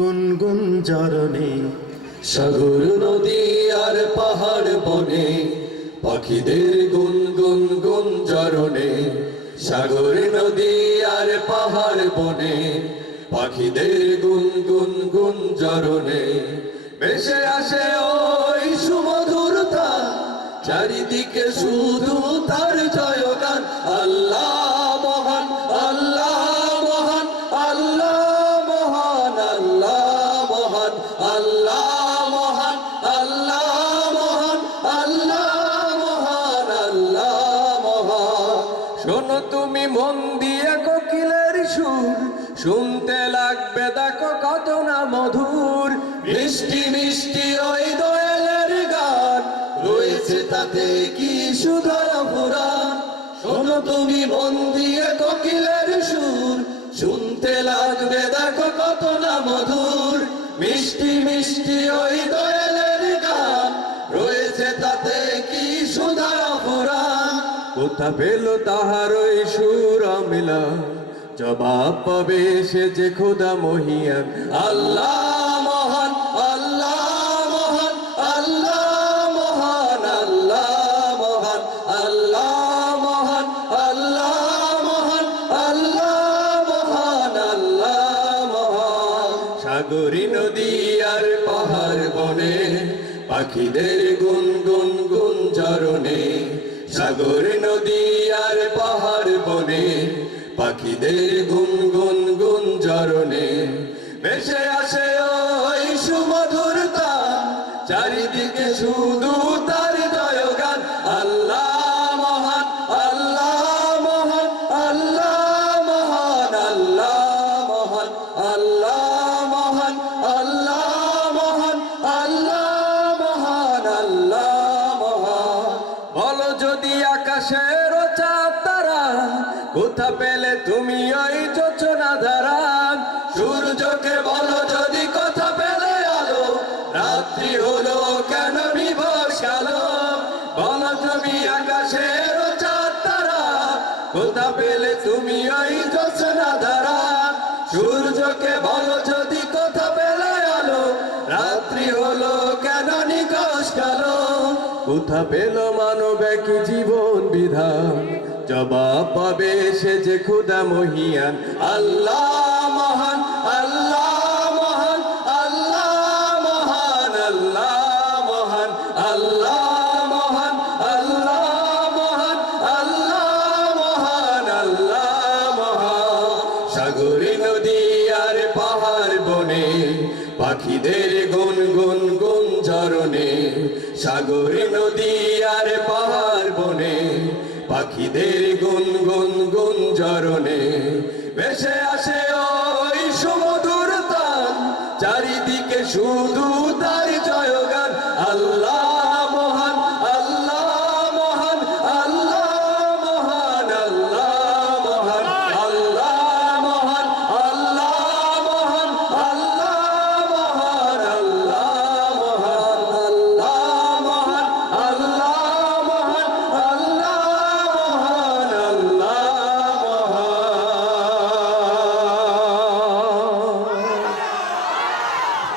গুনগুন ঝরণে, সাগর নদী আর পাহাড় বনে, পাখিদের গুনগুন গুঞ্জরণে। সাগর নদী আর পাহাড় বনে, পাখিদের গুনগুন গুঞ্জরণে। ভেসে আসে ওই সুমধুরতা, চারিদিকে শুধু তার জয়গান। আল্লাহ মহান, আল্লাহ মহান, আল্লাহ মহান, আল্লাহ মহান, আল্লাহ মহান, আল্লাহ মহান, আল্লাহ মহান, আল্লাহ মহান। শোনো তুমি মন দিয়ে কোকিলের সুর, শুনতে লাগবে দেখো কত না মধুর। মিষ্টি মিষ্টি ওই দোয়েলের গান, রয়েছে তাতে কি সুধার ফুরান। শোনো তুমি মন দিয়ে কোকিলের সুর, শুনতে লাগবে দেখো কত না মধুর। মিষ্টি মিষ্টি ওই দোয়েলের গান, রয়েছে তাতে কি সুধার ফুরান। কোথা পেল তাহার ওই সুর মিলা, জবাব পাবে সে যে খোদা মহিয়ান। আল্লাহ মহান, আল্লাহ মহান, আল্লাহ মহান, আল্লাহ মহান, আল্লাহ মহান, আল্লাহ মহান, আল্লাহ মহান, আল্লাহ মহান। সাগরী নদী আর পাহাড় বনে, পাখিদের গুনগুন গুঞ্জরণে। সাগর নদী আর পাহাড় বনে, পাখিদের গুনগুন গুঞ্জরণে। ভেসে আসে ওই সুমধুরতা, চারিদিকে শুধু তার জয়গান। আল্লাহ মহান, আল্লাহ মহান, আল্লাহ মহান, আল্লাহ মহান, আল্লাহ মহান, আল্লাহ মহান, আল্লাহ মহান, আল্লাহ মহান। বলো যদি আকাশের চাঁদ তারা, কোথা পেলে তুমি ওই যোচনা ধারা। সূর্যকে বলো যদি কথা পেলে আলো, রাত্রি হলো কেন বিভস কালো। বলো তুমি আকাশের চাঁদ তারা, কোথা পেলে তুমি ওই যোচনা ধারা। সূর্যকে বলো যদি কথা পেলে আলো, রাত্রি হলো কেন নিকশ কালো। কোথা পেল মানব কি জীবন বিধান, জবাব পাবে সে যে খোদা মহিয়ান। আল্লাহ মহান, আল্লাহ মহান, আল্লাহ মহান, আল্লাহ মহান, আল্লাহ মহান, আল্লাহ মহান, আল্লাহ মহান, আল্লাহ মহান। সাগরী নদী আর পাহাড় বনে, পাখিদের গুনগুন গুঞ্জরণে। সাগরী নদী আর পাহাড় বনে, পাখিদের গুনগুন গুঞ্জরণে। ভেসে আসে ওই সুমধুর তান, চারিদিকে শুধু